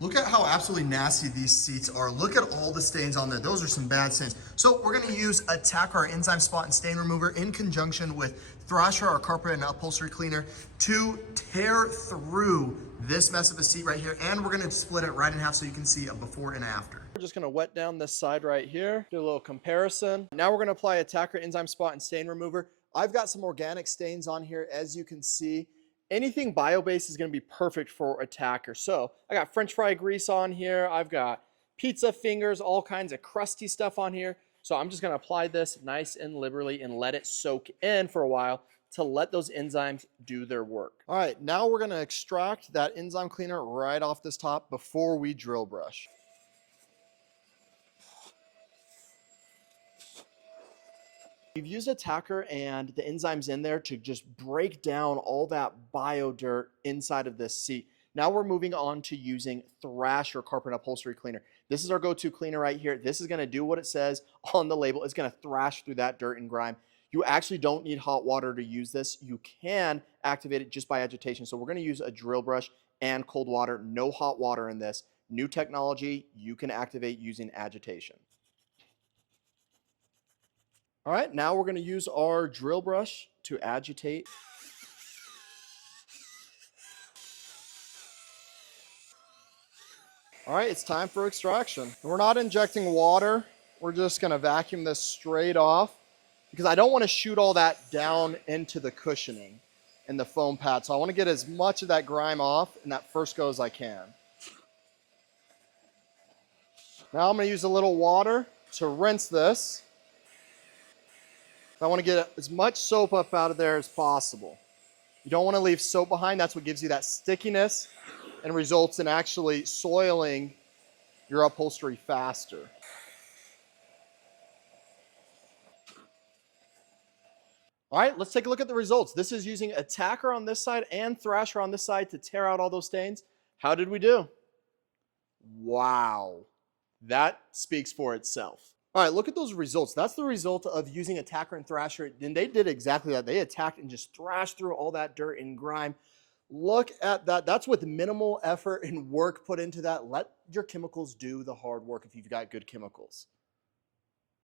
Look at how absolutely nasty these seats are. Look at all the stains on there. Those are some bad stains. So we're gonna use Attack, our enzyme spot and stain remover, in conjunction with Thrasher, our carpet and upholstery cleaner, to tear through this mess of a seat right here. And we're gonna split it right in half so you can see a before and after. We're just gonna wet down this side right here, do a little comparison. Now we're gonna apply Attacker enzyme spot and stain remover. I've got some organic stains on here, as you can see. Anything bio-based is gonna be perfect for Attacker. So I got French fry grease on here. I've got pizza fingers, all kinds of crusty stuff on here. So I'm just gonna apply this nice and liberally and let it soak in for a while to let those enzymes do their work. All right, now we're gonna extract that enzyme cleaner right off this top before we drill brush. We've used Attacker and the enzymes in there to just break down all that bio dirt inside of this seat. Now we're moving on to using Thrasher carpet upholstery cleaner. This is our go-to cleaner right here. This is gonna do what it says on the label. It's gonna thrash through that dirt and grime. You actually don't need hot water to use this. You can activate it just by agitation. So we're gonna use a drill brush and cold water, no hot water in this. New technology, you can activate using agitation. All right, now we're gonna use our drill brush to agitate. All right, it's time for extraction. We're not injecting water. We're just gonna vacuum this straight off because I don't wanna shoot all that down into the cushioning and the foam pad. So I wanna get as much of that grime off in that first go as I can. Now I'm gonna use a little water to rinse this. I want to get as much soap up out of there as possible. You don't want to leave soap behind. That's what gives you that stickiness and results in actually soiling your upholstery faster. All right, let's take a look at the results. This is using Attacker on this side and Thrasher on this side to tear out all those stains. How did we do? Wow, that speaks for itself. All right, look at those results. That's the result of using Attacker and Thrasher. And they did exactly that. They attacked and just thrashed through all that dirt and grime. Look at that. That's with minimal effort and work put into that. Let your chemicals do the hard work if you've got good chemicals.